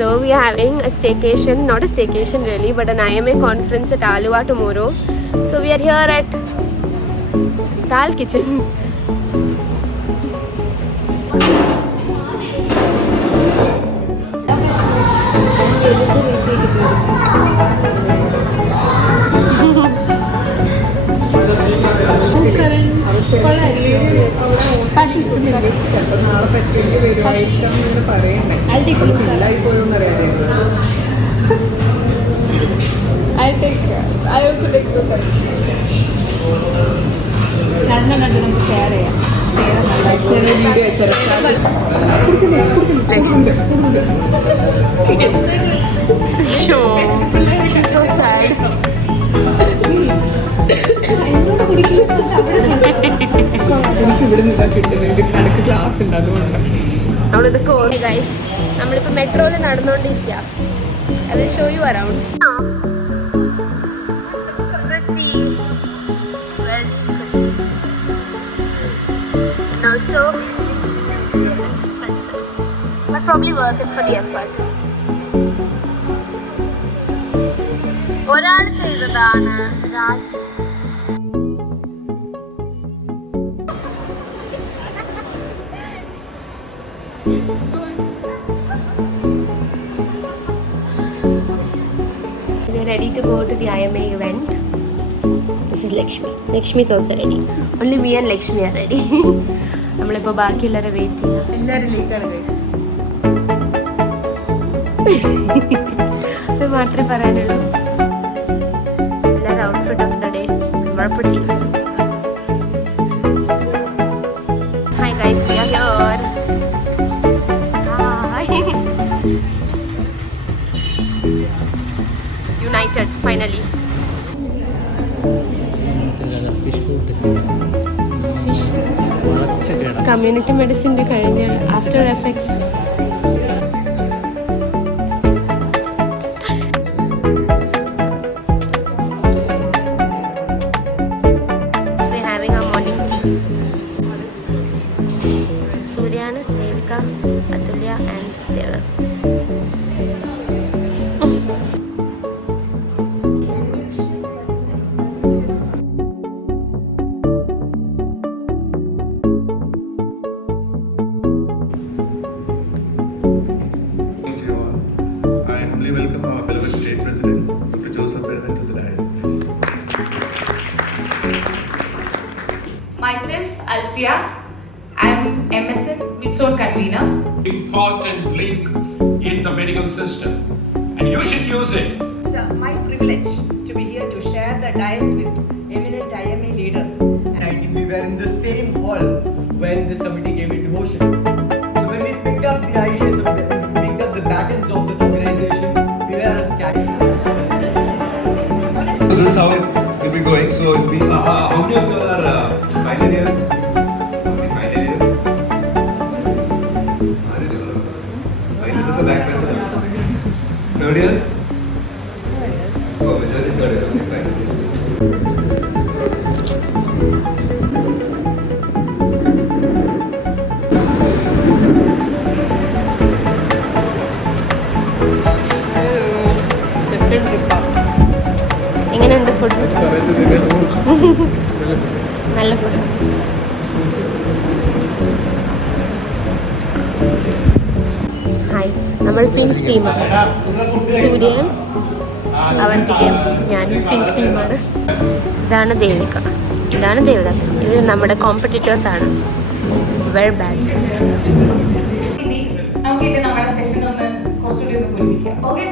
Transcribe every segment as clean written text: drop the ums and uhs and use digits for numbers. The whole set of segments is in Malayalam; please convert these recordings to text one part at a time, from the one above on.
So we are having a staycation, not a staycation really, but an IMA conference at Aluva tomorrow. So we are here at Dal Kitchen. I also take the Sure. She's so sad. Hey guys, നമ്മളിപ്പോൾ മെട്രോയിൽ നടന്നുകൊണ്ടിരിക്കുക. I will show you around. Pretty. It's very pretty. And also expensive, but probably worth it for the effort. ഒരാൾ ചെയ്തതാണ് രാശി. We are ready to go to the IMA event. This is Lakshmi. Lakshmi is also ready. Only me and Lakshmi are ready. നമ്മളിപ്പോൾ ബാക്കിയുള്ളവരെ വെയിറ്റ് ചെയ്യാം. എല്ലാവരും ലേറ്റാണ് ഗൈസ്. അത് മാത്രമേ പറയാനുള്ളൂ. എല്ലാവരും outfit of the day is very pretty. Hi guys, we are here. Hi. United finally. Fish. Community medicine കഴിഞ്ഞ after effects. We're having our morning tea. Suryana, Devika, Atulya and Deva. Welcome our beloved State President, Dr. Joseph Pervin, to the dais. Myself, Alfia. I'm MSN Midsoon convener. Important link in the medical system, and you should use it. It's my privilege to be here to share the dais with eminent IMA leaders. And I think we were in the same hall when this committee came into motion. So when we picked up the ideas, picked up the patterns of this organization, we were as scattered. So this is how it will be going. So it will be, how many of you are final years? How many final years? Finals at the back bench. Third years? Oh, majority third year. Okay, final years. എങ്ങനെയുണ്ട് ഫുഡ്? നല്ല ഫുഡ്. ഹായ്, നമ്മൾ പിങ്ക് ടീമാണ്. സൂര്യയും അവന്തികയും ഞാനും പിങ്ക് ടീമാണ്. ഇതാണ് ദേവിക, ഇതാണ് ദേവദത്ത. ഇവർ നമ്മുടെ കോമ്പറ്റീറ്റേഴ്സാണ്. Very bad. നമുക്ക് നമ്മുടെ സെഷൻ ഒന്ന് കുറച്ചുകൂടി ഒന്ന് പൊലിപ്പിക്കാം. ഓക്കെ,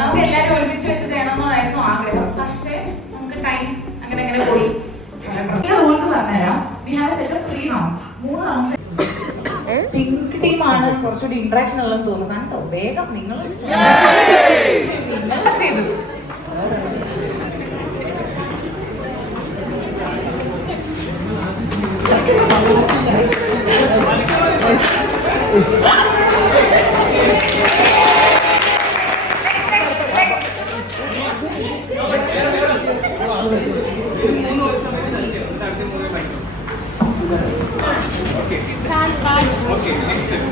നമുക്ക് എല്ലാവരും ഒരുമിച്ച് വെച്ച് ചെയ്യണമെന്നായിരുന്നു ആഗ്രഹം. പക്ഷേ നമുക്ക് ടൈം അങ്ങനെ പോയി. റൂൾസ് പറഞ്ഞുതരാം. We have set of 3 rounds. 3 rounds. Pink ടീമാണ് കുറച്ചുകൂടി ഇന്ററാക്ഷൻ ഉള്ളതെന്ന് തോന്നുന്നു. കണ്ടോ, വേഗം നിങ്ങൾ ചെയ്തു. Okay, next step.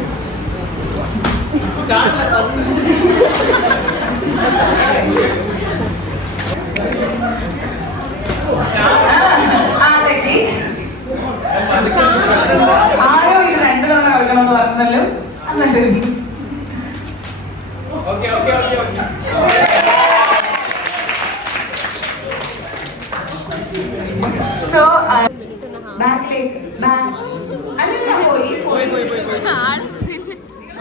ആരോ ഇത് 2 തവണ കളിക്കണമെന്ന് പറഞ്ഞല്ലോ. സോ ബാക്കിലേക്ക് അല്ല പോയി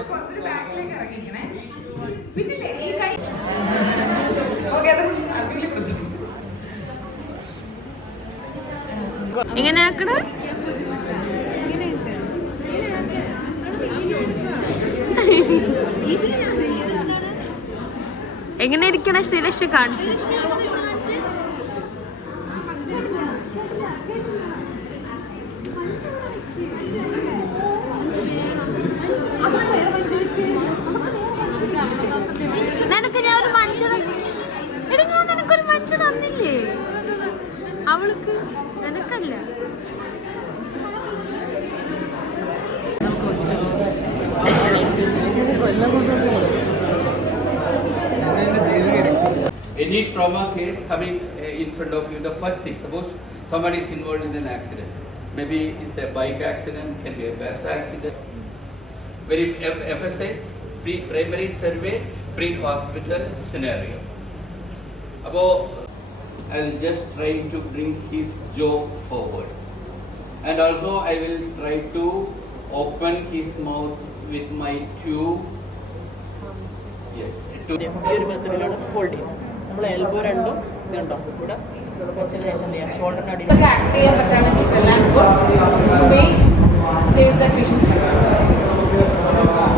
കുറച്ചൊരു ബാക്കിലേക്ക് ഇറങ്ങിക്കണേ. പിന്നില്ലേ ഈ കൈ ഓക്കെ അത് എങ്ങനെ ആക്കണ എങ്ങനെ ഇരിക്കണ ശ്രീലക്ഷ്മി കാണിച്ചു. നിനക്ക് ഞാൻ ഒരു മഞ്ച എടി ഞാൻ നിനക്കൊരു മഞ്ച തന്നില്ലേ അവൾക്ക് നിനക്കല്ല. Any trauma case coming in front of you, the first thing, suppose somebody is involved in an accident, maybe it's a bike accident, can be a bus accident. Very emphasize pre-primary survey, pre-hospital scenario. About I'll just try to bring his jaw forward, and also I will try to open his mouth with my tube. Yes. ഈ ഒരു മെത്തേഡിലാണ് ഹോൾഡ് ചെയ്യും. നമ്മൾ എൽബോ രണ്ടും ഇതുണ്ടോ ഇവിടെ കോൺസെൻട്രേഷൻ ചെയ്യാം. ഷോൾഡറിന് അടിയിൽ ആക്ട് ചെയ്യാൻ പറ്റുകയാണെങ്കിൽ എല്ലാവർക്കും സേവ് ദ പേഷ്യൻസ്.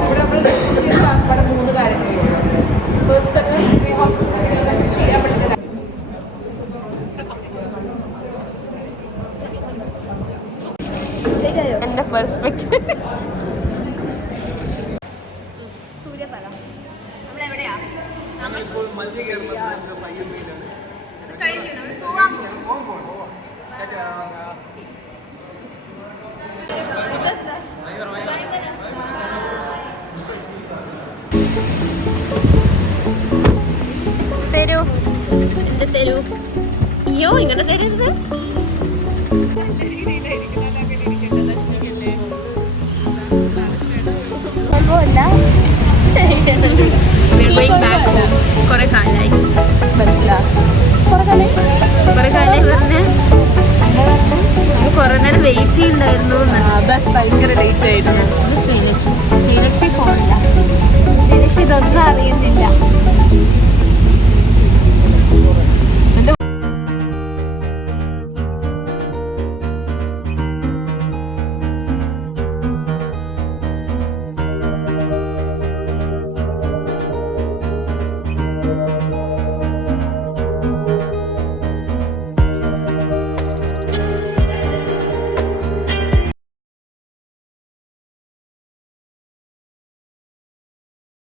ഇവിടെ നമ്മൾ ഡിസ്കസ് ചെയ്ത ആൾക്കാരുടെ 3 കാര്യങ്ങളുണ്ട്. ഫസ്റ്റ് തന്നെ പ്രീ ഹോസ്പിറ്റലിൽ ചെയ്യാൻ പറ്റുന്ന എന്റെ പെർസ്പെക്റ്റീവ്. സൂര്യഫലം നമ്മളെവിടെയാ കഴിഞ്ഞു നമ്മൾ പോവാൻ തരൂ എന്റെ തരൂ. അയ്യോ ഇങ്ങനെ തരരുത്. കുറെ കാലായി പറഞ്ഞ് കുറെ നേരം വെയിറ്റ് ചെയ്യുന്നുണ്ടായിരുന്നു. ബസ് ഭയങ്കര ലേറ്റ് ആയിരുന്നു. ശ്രീലക്ഷ്മി ഫോണില്ല. ശ്രീലക്ഷ്മി ഇതൊന്നും അറിയുന്നില്ല.